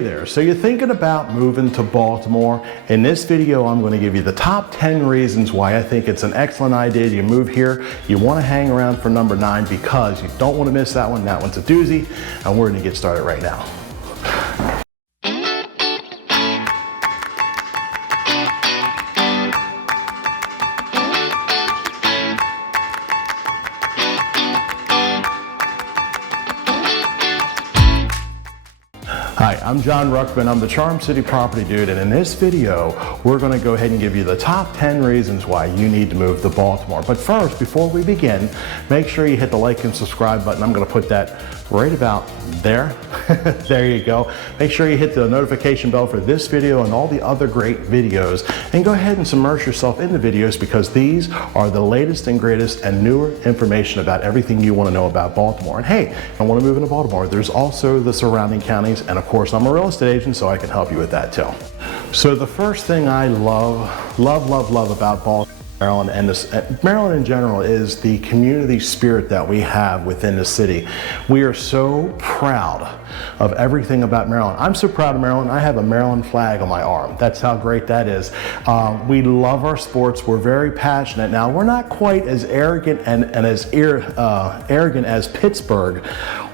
Hey there, so you're thinking about moving to Baltimore? In this video, I'm going to give you the top 10 reasons why I think it's an excellent idea you move here. You want to hang around for number 9 because you don't want to miss that one. That one's a doozy, and we're going to get started right now. Hi, I'm JohnRuckman. I'm the Charm City Property Dude, and in this video, we're going to go ahead and give you the top 10 reasons why you need to move to Baltimore. But first, before we begin, make sure you hit the like and subscribe button. I'm going to put that right about there. There you go. Make sure you hit the notification bell for this video and all the other great videos, and go ahead and submerge yourself in the videos because these are the latest and greatest and newer information about everything you want to know about Baltimore. And hey, I want to move into Baltimore. There's also the surrounding counties, and of course, I'm a real estate agent, so I can help you with that too. So the first thing I love about Baltimore, Maryland, and Maryland in general, is the community spirit that we have within the city. We are so proud of everything about Maryland. I'm so proud of Maryland. I have a Maryland flag on my arm. That's how great that is. We love our sports. We're very passionate. Now, we're not quite as arrogant and as arrogant as Pittsburgh.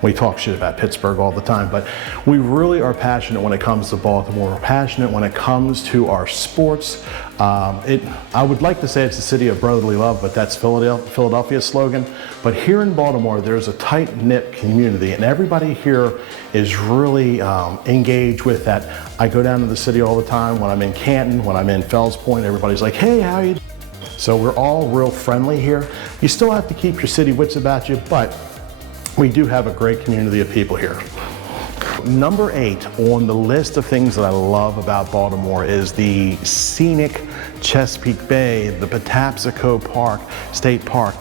We talk shit about Pittsburgh all the time, but we really are passionate when it comes to Baltimore. We're passionate when it comes to our sports. I would like to say it's the city of brotherly love, but that's Philadelphia's slogan. But here in Baltimore, there's a tight-knit community, and everybody here is really engaged with that. I go down to the city all the time. When I'm in Canton, when I'm in Fells Point, everybody's like, hey, how you doing? So we're all real friendly here. You still have to keep your city wits about you, but we do have a great community of people here. Number 8 on the list of things that I love about Baltimore is the scenic Chesapeake Bay, the Patapsco Park, State Park.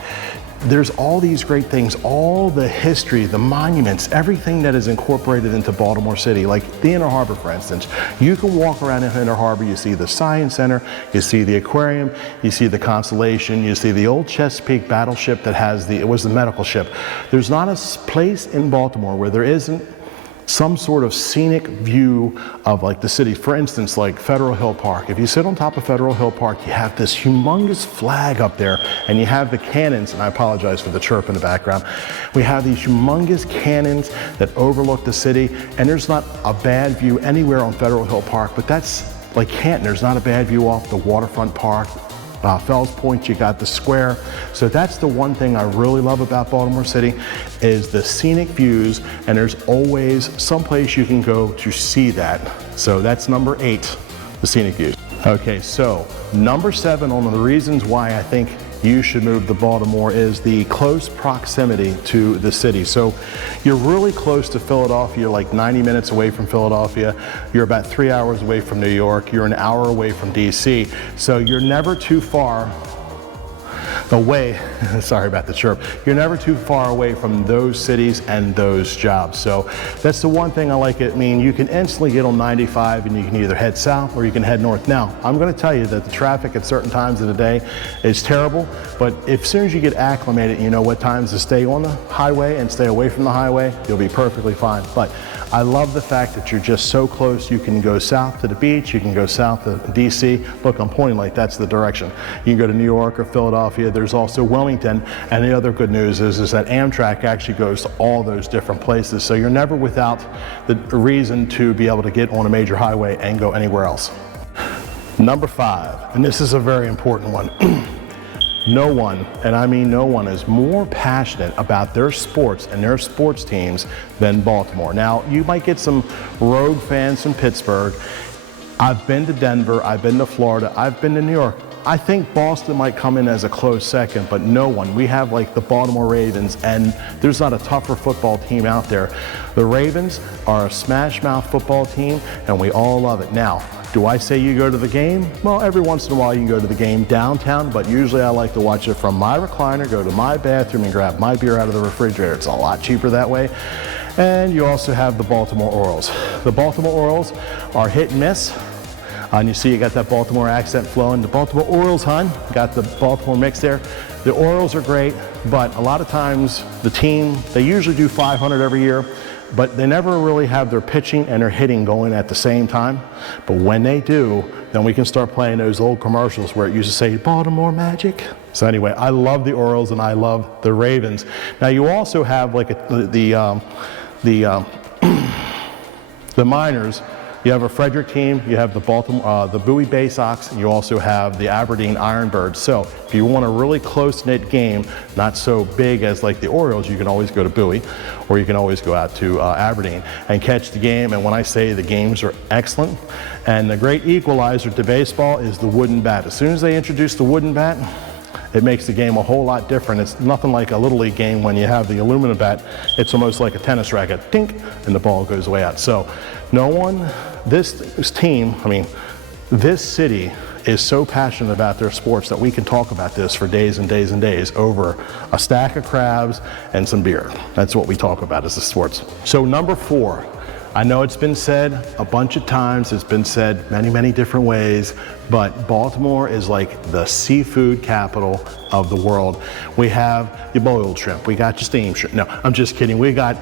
There's all these great things, all the history, the monuments, everything that is incorporated into Baltimore City, like the Inner Harbor, for instance. You can walk around in Inner Harbor, you see the Science Center, you see the aquarium, you see the Constellation, you see the old Chesapeake battleship that has it was the medical ship. There's not a place in Baltimore where there isn't some sort of scenic view of like the city. For instance, like Federal Hill Park. If you sit on top of Federal Hill Park, you have this humongous flag up there, and you have the cannons, and I apologize for the chirp in the background. We have these humongous cannons that overlook the city, and there's not a bad view anywhere on Federal Hill Park, but that's like Canton. There's not a bad view off the waterfront park. Fells Point, you got the square. So that's the one thing I really love about Baltimore City is the scenic views, and there's always some place you can go to see that. So that's number 8, the scenic views. Okay, so number 7 on the reasons why I think you should move to Baltimore is the close proximity to the city. So you're really close to Philadelphia. You're like 90 minutes away from Philadelphia. You're about 3 hours away from New York. You're an hour away from DC. So you're never too far away, sorry about the chirp, you're never too far away from those cities and those jobs. So that's the one thing I like. I mean, you can instantly get on 95 and you can either head south or you can head north. Now, I'm going to tell you that the traffic at certain times of the day is terrible, but as soon as you get acclimated and you know what times to stay on the highway and stay away from the highway, you'll be perfectly fine. But I love the fact that you're just so close. You can go south to the beach, you can go south to DC. Look, I'm pointing like that's the direction. You can go to New York or Philadelphia. There's also Wilmington, and the other good news is that Amtrak actually goes to all those different places. So you're never without the reason to be able to get on a major highway and go anywhere else. Number 5, and this is a very important one. No one, and I mean no one, is more passionate about their sports and their sports teams than Baltimore. Now, you might get some rogue fans from Pittsburgh. I've been to Denver, I've been to Florida, I've been to New York. I think Boston might come in as a close second, but no one. We have like the Baltimore Ravens, and there's not a tougher football team out there. The Ravens are a smash mouth football team, and we all love it. Now, do I say you go to the game? Well, every once in a while you can go to the game downtown, but usually I like to watch it from my recliner, go to my bathroom and grab my beer out of the refrigerator. It's a lot cheaper that way. And you also have the Baltimore Orioles. The Baltimore Orioles are hit and miss. And you see you got that Baltimore accent flowing. The Baltimore Orioles, hon, got the Baltimore mix there. The Orioles are great, but a lot of times the team, they usually do 500 every year. but they never really have their pitching and their hitting going at the same time. But when they do, then we can start playing those old commercials where it used to say Baltimore Magic. So anyway, I love the Orioles and I love the Ravens. Now you also have like the minors. You have a Frederick team, you have the Baltimore, the Bowie Bay Sox, and you also have the Aberdeen Ironbirds. So if you want a really close-knit game, not so big as like the Orioles, you can always go to Bowie, or you can always go out to Aberdeen and catch the game. And when I say the games are excellent, and the great equalizer to baseball is the wooden bat. As soon as they introduce the wooden bat, it makes the game a whole lot different. It's nothing like a Little League game when you have the aluminum bat. It's almost like a tennis racket, dink, and the ball goes way out. So this team, I mean, this city is so passionate about their sports that we can talk about this for days and days and days over a stack of crabs and some beer. That's what we talk about as the sports. So number 4. I know it's been said a bunch of times, it's been said many, many different ways, but Baltimore is like the seafood capital of the world. We have your boiled shrimp, we got your steamed shrimp. No, I'm just kidding. We got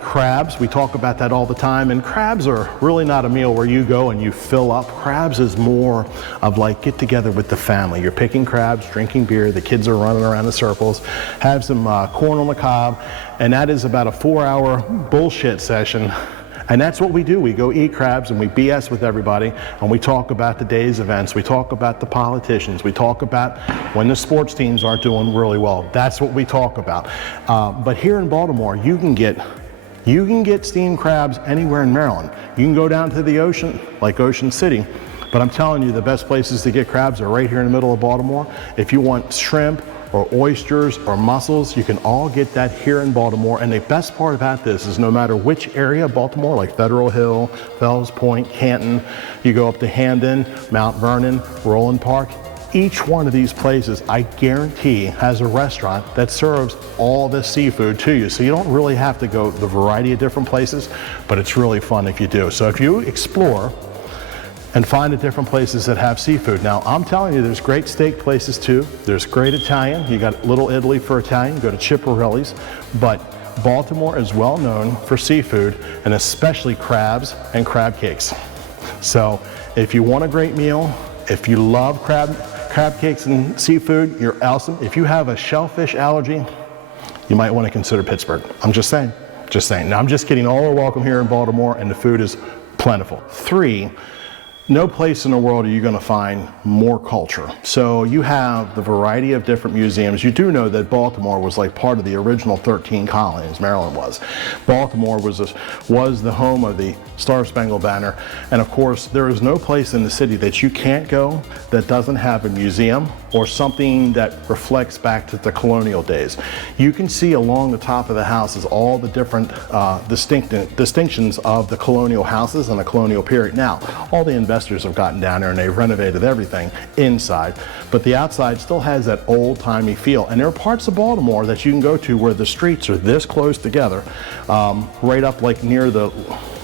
crabs. We talk about that all the time, and crabs are really not a meal where you go and you fill up. Crabs is more of like get together with the family. You're picking crabs, drinking beer, the kids are running around in circles, have some corn on the cob, and that is about a 4-hour bullshit session. And that's what we do. We go eat crabs and we BS with everybody, and we talk about the day's events. We talk about the politicians. We talk about when the sports teams aren't doing really well. That's what we talk about. But here in Baltimore, you can get steamed crabs anywhere in Maryland. You can go down to the ocean, like Ocean City. But I'm telling you, the best places to get crabs are right here in the middle of Baltimore. If you want shrimp, or oysters or mussels, you can all get that here in Baltimore. And the best part about this is no matter which area of Baltimore, like Federal Hill, Fells Point, Canton, you go up to Hamden, Mount Vernon, Roland Park, each one of these places, I guarantee, has a restaurant that serves all this seafood to you. So you don't really have to go the variety of different places, but it's really fun if you do. So if you explore and find the different places that have seafood. Now, I'm telling you, there's great steak places too. There's great Italian. You got Little Italy for Italian. Go to Chiapparelli's. But Baltimore is well known for seafood, and especially crabs and crab cakes. So if you want a great meal, if you love crab cakes and seafood, you're awesome. If you have a shellfish allergy, you might want to consider Pittsburgh. I'm just saying. Now, I'm just kidding. All are welcome here in Baltimore, and the food is plentiful. 3, no place in the world are you going to find more culture. So you have the variety of different museums. You do know that Baltimore was like part of the original 13 colonies, Maryland was. Baltimore was the home of the Star Spangled Banner. And of course, there is no place in the city that you can't go that doesn't have a museum or something that reflects back to the colonial days. You can see along the top of the houses all the different distinctions of the colonial houses and the colonial period. Now, all the investors have gotten down there and they've renovated everything inside, but the outside still has that old-timey feel. And there are parts of Baltimore that you can go to where the streets are this close together, right up like near the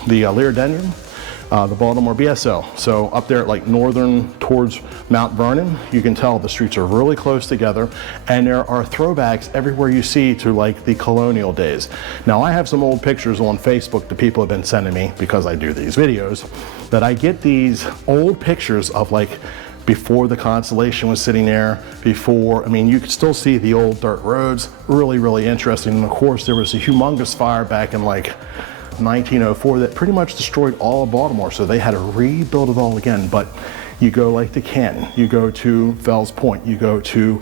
Leardenian, the Baltimore BSO. So up there like northern towards Mount Vernon, you can tell the streets are really close together, and there are throwbacks everywhere you see to like the colonial days. Now, I have some old pictures on Facebook that people have been sending me because I do these videos, that I get these old pictures of like before the Constellation was sitting there, before, I mean, you could still see the old dirt roads, really, really interesting. And of course, there was a humongous fire back in like 1904 that pretty much destroyed all of Baltimore, so they had to rebuild it all again. But you go like to Canton, you go to Fells Point, you go to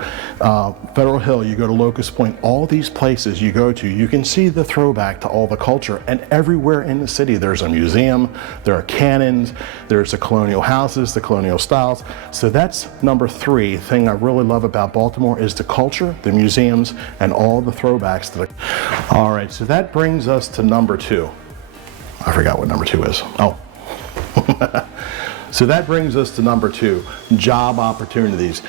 Federal Hill, you go to Locust Point, all these places you go to, you can see the throwback to all the culture. And everywhere in the city there's a museum, there are cannons, there's the colonial houses, the colonial styles. So that's number 3 thing I really love about Baltimore is the culture, the museums, and all the throwbacks to the... All right, so that brings us to number 2. I forgot what number 2 is. Oh. So that brings us to number 2, job opportunities.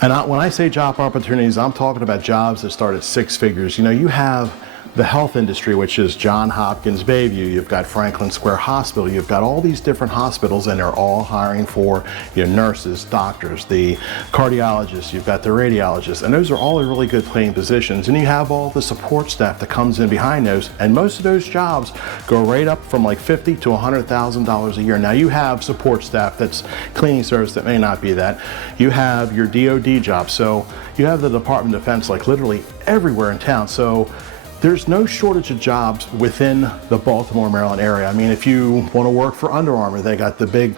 And when I say job opportunities, I'm talking about jobs that start at 6 figures. You know, you have the health industry, which is Johns Hopkins Bayview, you've got Franklin Square Hospital, you've got all these different hospitals, and they're all hiring for nurses, doctors, the cardiologists, you've got the radiologists, and those are all really good paying positions. And you have all the support staff that comes in behind those, and most of those jobs go right up from like $50,000 to $100,000 a year. Now you have support staff that's cleaning service that may not be that. You have your DOD jobs, so you have the Department of Defense like literally everywhere in town. So there's no shortage of jobs within the Baltimore, Maryland area. I mean, if you want to work for Under Armour, they got the big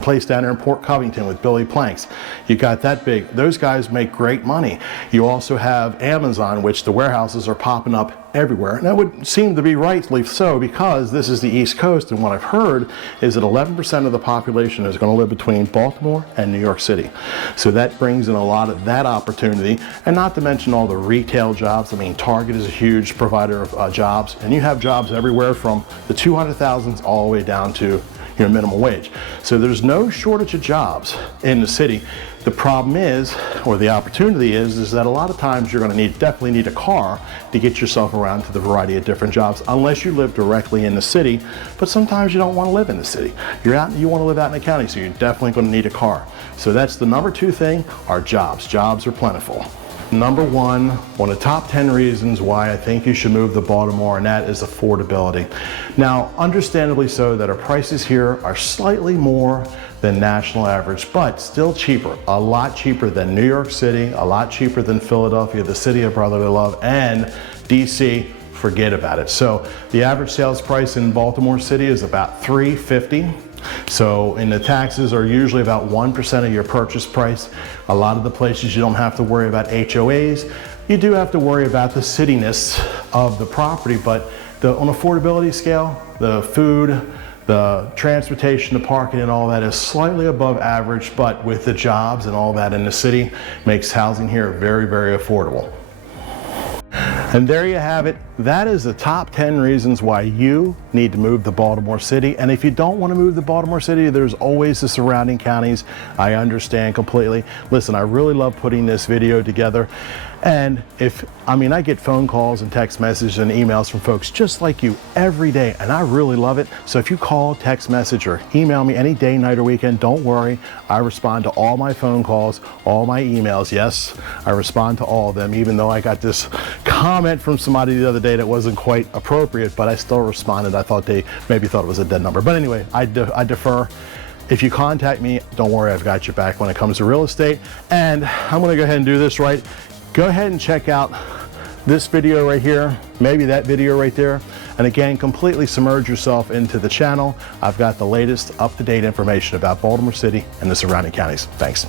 place down there in Port Covington with Billy Planks. You got that big. Those guys make great money. You also have Amazon, which the warehouses are popping up everywhere. And that would seem to be rightly so, because this is the East Coast, and what I've heard is that 11% of the population is going to live between Baltimore and New York City. So that brings in a lot of that opportunity, and not to mention all the retail jobs. I mean, Target is a huge provider of jobs, and you have jobs everywhere from the 200,000s all the way down to minimum wage. So there's no shortage of jobs in the city. The problem is, or the opportunity is that a lot of times you're going to definitely need a car to get yourself around to the variety of different jobs, unless you live directly in the city. But sometimes you don't want to live in the city. You want to live out in the county, so you're definitely going to need a car. So that's the number 2 thing, are jobs. Jobs are plentiful. Number 1, one of the top 10 reasons why I think you should move to Baltimore, and that is affordability. Now, understandably so, that our prices here are slightly more than national average, but still cheaper, a lot cheaper than New York City, a lot cheaper than Philadelphia, the city of brotherly love, and DC. Forget about it. So the average sales price in Baltimore City is about $350. So, and the taxes are usually about 1% of your purchase price. A lot of the places you don't have to worry about HOAs. You do have to worry about the cityness of the property, but on affordability scale, the food, the transportation, the parking, and all that is slightly above average, but with the jobs and all that in the city, makes housing here very, very affordable. And there you have it. That is the top 10 reasons why you need to move to Baltimore City. And if you don't want to move to Baltimore City, there's always the surrounding counties. I understand completely. Listen, I really love putting this video together. And I get phone calls and text messages and emails from folks just like you every day, and I really love it. So if you call, text message, or email me any day, night, or weekend, don't worry. I respond to all my phone calls, all my emails. Yes, I respond to all of them, even though I got this comment from somebody the other day that wasn't quite appropriate, but I still responded. I thought they maybe thought it was a dead number. But anyway, I defer. If you contact me, don't worry, I've got your back when it comes to real estate. And I'm gonna go ahead and do this right. Go ahead and check out this video right here, maybe that video right there. And again, completely submerge yourself into the channel. I've got the latest up-to-date information about Baltimore City and the surrounding counties. Thanks.